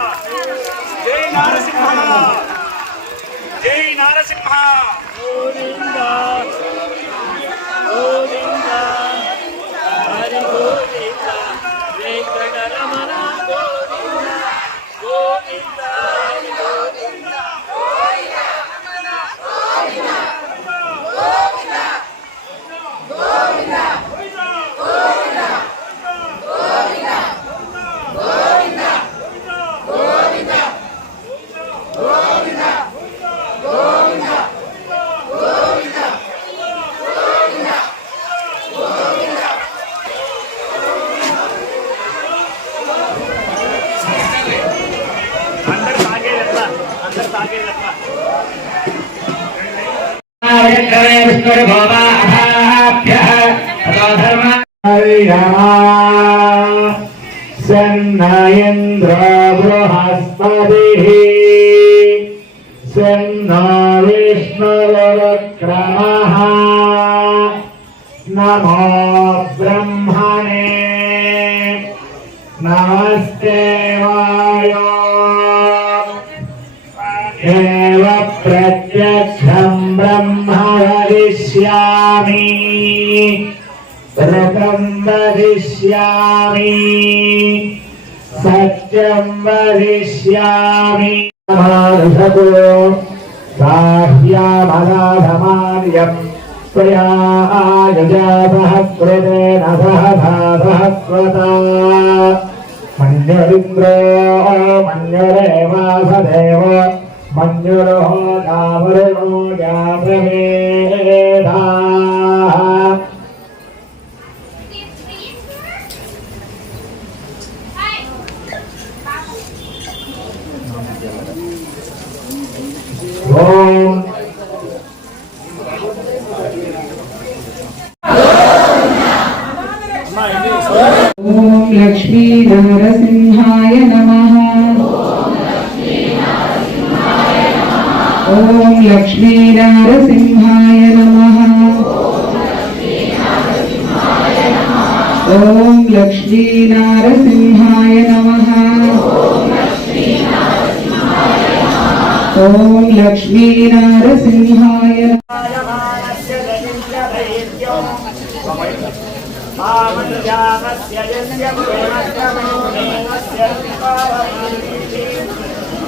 జై నారసింహ జై నారసింహ గోవింద గోవింద హరి గోవింద వెంకటరమణ గోవింద గోవింద హరి గోవింద सन्नयेन्द्र बृहस्पतिः सन्नो विष्णुरुक्रमः नमो ब्रह्मणे नमस्ते वायो एव प्रत्यक्षं ब्रह्म वदिष्यामि ऋतं वदिष्यामि सत्यं वदिष्यामि साह्यामनाधमार्यं प्रयाजजातः कृतेन सहस्रता मन्युरिन्द्रो मन्युरेवासदेव मन्युरो दावरुणो जातवेदा ओम लक्ष्मी नरसिंहाय नमः। ओम लक्ष्मी नरसिंहाय नमः। ओम लक्ष्मी नरसिंहाय नमः। ओम लक्ष्मी नरसिंहाय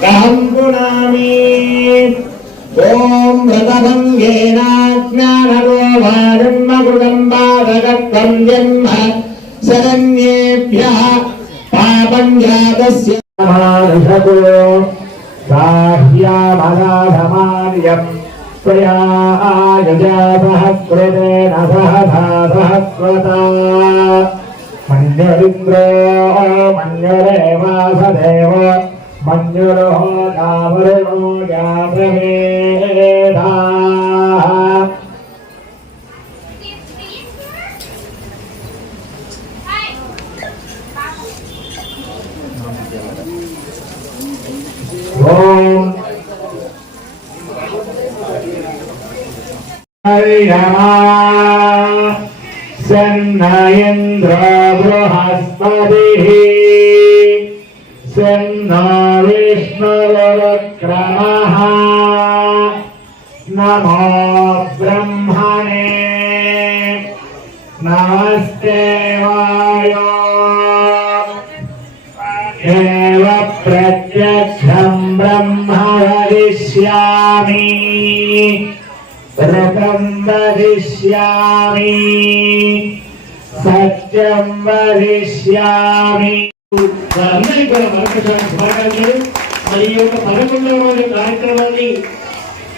कहं गुणामि ओम व्रतभंगेन ज्ञानरोधारण्मकृतं बाधकत्वं जन्म शरण्येभ्यः पापं जातस्य मानुषको साह्यामनाधमार्यं प्रयाजजातः कृतेन सहस्रता मन्युरिन्द्रो मन्युरेवासदेव मन्युरो दावरुणो जातवेदा ओम सन्नयेन्द्र बृहस्पतिः सन्नो विष्णुरुक्रमः नमो ब्रह्मणे नमस्ते वायो एव प्रत्यक्षं ब्रह्म वदिष्यामि ऋतं वदिष्यामि सत्यं वदिष्यामि అందరికీ కూడా మరొకసారి శుభాకాంక్షలు. మరి ఈ యొక్క 11వ రోజు కార్యక్రమాన్ని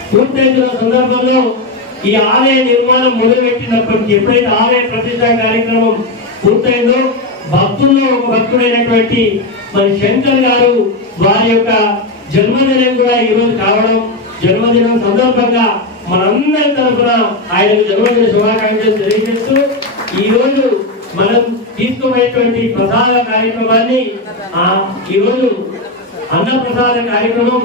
పూర్తయిన సందర్భంలో ఈ ఆలయ నిర్మాణం మొదలుపెట్టినప్పటికీ ఎప్పుడైతే ఆలయ ప్రతిష్టా కార్యక్రమం పూర్తయిందో భక్తుల్లో ఒక భక్తుడైనటువంటి మరి శంకర్ గారు వారి యొక్క జన్మదినం కూడా ఈరోజు కావడం, జన్మదినం సందర్భంగా మనందరి తరఫున ఆయనకు జన్మదిన శుభాకాంక్షలు తెలియజేస్తూ ఈరోజు మనం తీసుకుపోయేటువంటి ప్రసాద కార్యక్రమాన్ని ఈరోజు అన్న ప్రసాద కార్యక్రమం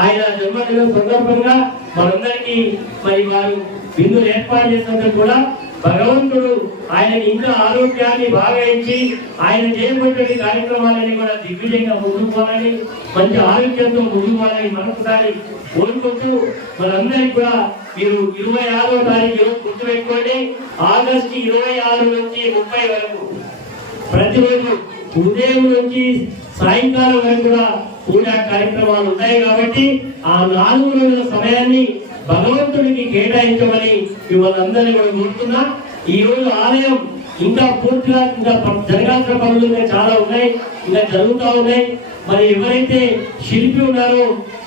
ఆయన జన్మదినం సందర్భంగా మనందరికీ మరి వారు విందులు ఏర్పాటు చేసినందుకు కూడా భగవంతుడు ఆయన ఇంకా ఆరోగ్యాన్ని బాగా ఇచ్చి ఆయన చేయబోయే కార్యక్రమాలని కూడా దిగ్విజయంగా ముందుకోవాలని మంచి ఆరోగ్యంతో ముందుకోవాలని మరొకసారి కోరుకుంటూ మనందరికీ కూడా మీరు 26వ తారీఖు గుర్తుపెట్టుకోండి. ఆగస్టు 26 నుంచి 30 వరకు ప్రతిరోజు ఉదయం నుంచి సాయంకాలం వరకు కూడా పూజా కార్యక్రమాలు ఉంటాయి. కాబట్టి ఆ 4 రోజుల సమయాన్ని భగవంతుడికి కేటాయించమని మిమ్మల్ని అందరినీ కూడా కోరుతున్నా. ఈ రోజు ఆలయం ఇంకా పూర్తిగా ఇంకా జరగాల్సిన పనులు చాలా ఉన్నాయి, ఇంకా జరుగుతూ ఉన్నాయి. మరి ఎవరైతే శిల్పి ఉన్నారో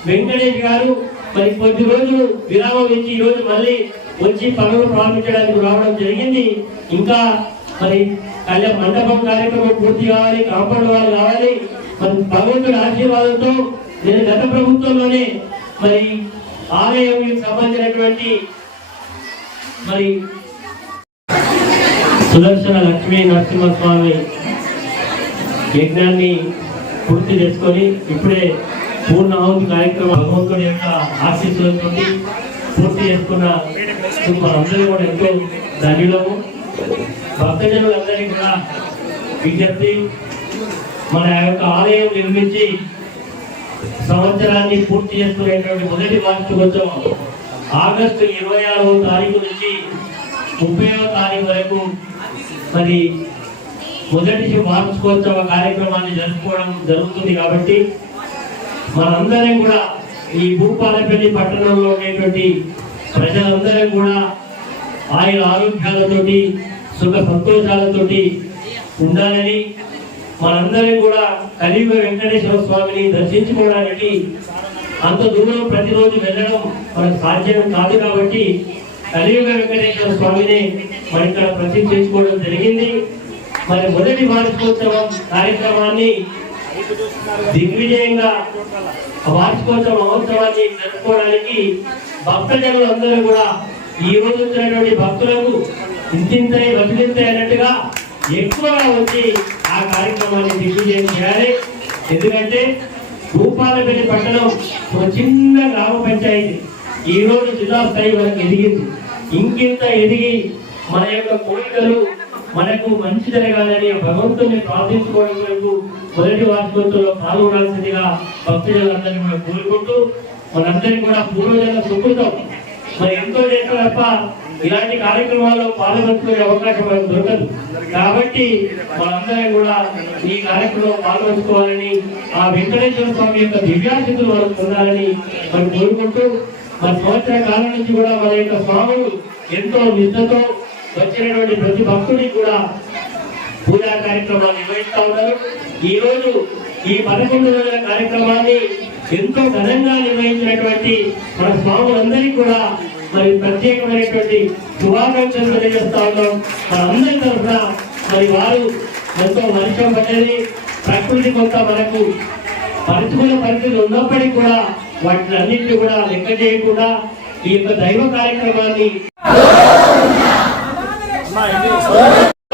వెంకటేష్ గారు మరి కొద్ది రోజులు విరామం ఇచ్చి ఈ రోజు మళ్ళీ వచ్చి పనులు ప్రారంభించడానికి రావడం జరిగింది. ఇంకా మరి కళ్యాణ మండపం కార్యక్రమం పూర్తి కావాలి, కాంపౌండ్ వాళ్ళు కావాలి. మరి భగవంతుడి ఆశీర్వాదంతో నేను గత ప్రభుత్వంలోనే మరి ఆలయానికి సంబంధించినటువంటి మరి సుదర్శన లక్ష్మీ నరసింహస్వామి యజ్ఞాన్ని పూర్తి చేసుకొని ఇప్పుడే పూర్ణాహుతి కార్యక్రమం భగవంతుడి యొక్క ఆశీస్సులతో పూర్తి చేసుకున్న మనందరూ కూడా ఎంతో ధన్యులము. భక్తజనులందరికీ కూడా విజ్ఞప్తి, మన యొక్క ఆలయం నిర్మించి సంవత్సరాన్ని పూర్తి చేసుకునేటువంటి మొదటి వార్షికోత్సవం ఆగస్టు 26వ తారీఖు నుంచి 30వ తారీఖు వరకు మరి మొదటి వార్షికోత్సవ కార్యక్రమాన్ని జరుపుకోవడం జరుగుతుంది. కాబట్టి మనందరం కూడా ఈ భూపాలపల్లి పట్టణంలో ఉండేటువంటి ప్రజలందరం కూడా ఆయన ఆరోగ్యాలతోటి సుఖ సంతోషాలతోటి ఉండాలని, మనందరం కూడా కలియుగ వెంకటేశ్వర స్వామిని దర్శించుకోవడానికి అంత దూరం ప్రతిరోజు వెళ్ళడం మనకు సాధ్యం కాదు. కాబట్టి కలియుగ వెంకటేశ్వర స్వామిని మన ఇక్కడ ప్రతిష్ఠించుకోవడం జరిగింది. మరి మొదటి వార్షికోత్సవం కార్యక్రమాన్ని దిగ్విజయంగా వార్షికోత్సవ మహోత్సవాన్ని జరుపుకోవడానికి భక్తజనులు అందరూ కూడా ఈ రోజు వచ్చినటువంటి భక్తులకు ఇంతింతై వదిలింతై అన్నట్టుగా ఎక్కువగా వచ్చి ఆ కార్యక్రమాన్ని దిగ్విజయం చేయాలి. ఎందుకంటే భూపాలపల్లి పట్టణం ఒక చిన్న గ్రామ పంచాయతీ ఈ రోజు జిల్లా స్థాయి మనకు ఎదిగింది. ఇంకింత ఎదిగి మన యొక్క కోరికలు మనకు మంచి జరగాలని భగవంతుని ప్రార్థించుకోవడం వరకు మొదటి వార్షికోత్సవంలో పాల్గొనాల్సిందిగా భక్తులందరినీ కూడా కోరుకుంటూ మనందరికీ కూడా పూర్వజన్మ సుకృతం మరి ఎంతో చేసిన తప్ప ఇలాంటి కార్యక్రమాల్లో పాల్గొంచుకునే అవకాశం మనకు దొరకదు. కాబట్టి మనందరం కూడా ఈ కార్యక్రమంలో పాల్గొంచుకోవాలని, ఆ వెంకటేశ్వర స్వామి యొక్క దివ్యాశక్తులు మనం పొందాలని మనం కోరుకుంటూ మన సంవత్సర కాలం నుంచి కూడా మన యొక్క స్వాములు ఎంతో నిష్ఠతో వచ్చినటువంటి ప్రతి భక్తుడికి కూడా పూజా కార్యక్రమాలు నిర్వహిస్తూ ఉన్నారు. ఈ రోజు ఈ 11 రోజుల కార్యక్రమాన్ని ఎంతో ఘనంగా నిర్వహించినటువంటి మన స్వాములందరికీ కూడా మరి ప్రత్యేకమైనటువంటి శుభాకాంక్షలు తెలియజేస్తా ఉన్నాం. మనందరి తరఫున మరి వారు ఎంతో పరిచయం పడ్డది. ప్రకృతి కొంత మనకు పరిస్థితుల పరిస్థితులు ఉన్నప్పటికీ కూడా వాటిని అన్నింటినీ కూడా లెక్క చేయకుండా ఈ యొక్క దైవ కార్యక్రమాన్ని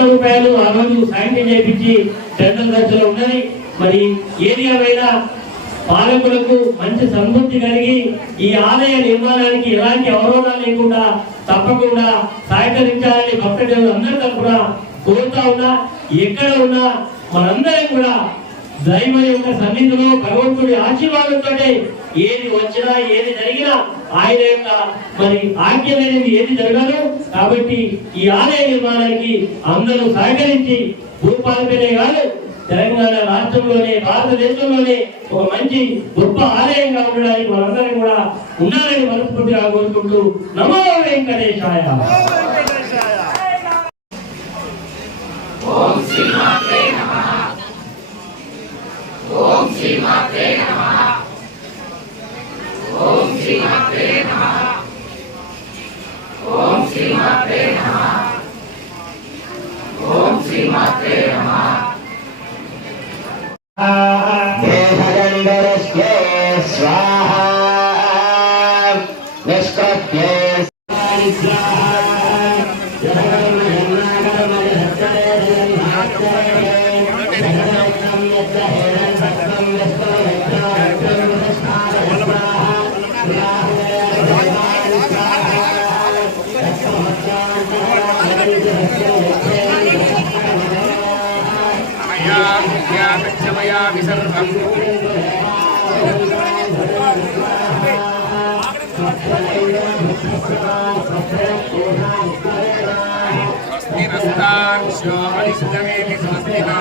రూపాయలు ఆ రోజు శాంక్షన్ చేయించి జనరల్ దర్శనం ఉన్నది. మరి ఏరియా పైన పాలకులకు మంచి సమృద్ధి కలిగి ఈ ఆలయ నిర్మాణానికి ఎలాంటి అవరోధాలు లేకుండా తప్పకుండా సహకరించాలని భక్తజనులు అందరి తరఫున కోరుతా ఉన్నా. ఎక్కడ ఉన్నా మనందరం కూడా దైవ యొక్క సన్నిధిలో భగవంతుడి ఆశీర్వాదంతో ఏది వచ్చినా ఏది జరిగినా ఆయన యొక్క మరి ఆజ్ఞ అనేది ఏది జరగదు. కాబట్టి ఈ ఆలయ నిర్మాణానికి అందరూ సహకరించి భూపాలపల్లి కాదు తెలంగాణ రాష్ట్రంలోనే భారతదేశంలోనే ఒక మంచి గొప్ప ఆలయంగా ఉండడానికి మనందరం కూడా ఉండాలని మనస్ఫూర్తిగా కోరుకుంటూ నమో వెంకటేశాయ. ఓం శ్రీ మాత్రే నమః. ఓం శ్రీ మాత్రే నమః. ఓం శ్రీ మాత్రే నమః. ఓం శ్రీ మాత్రే నమః. ఓం శ్రీ మాత్రే నమః. దేహగంధరస్య స్వాహా నిష్కృత్యే స్వస్తి రస్తాక్షో అరిష్టమేమి స్వస్తినా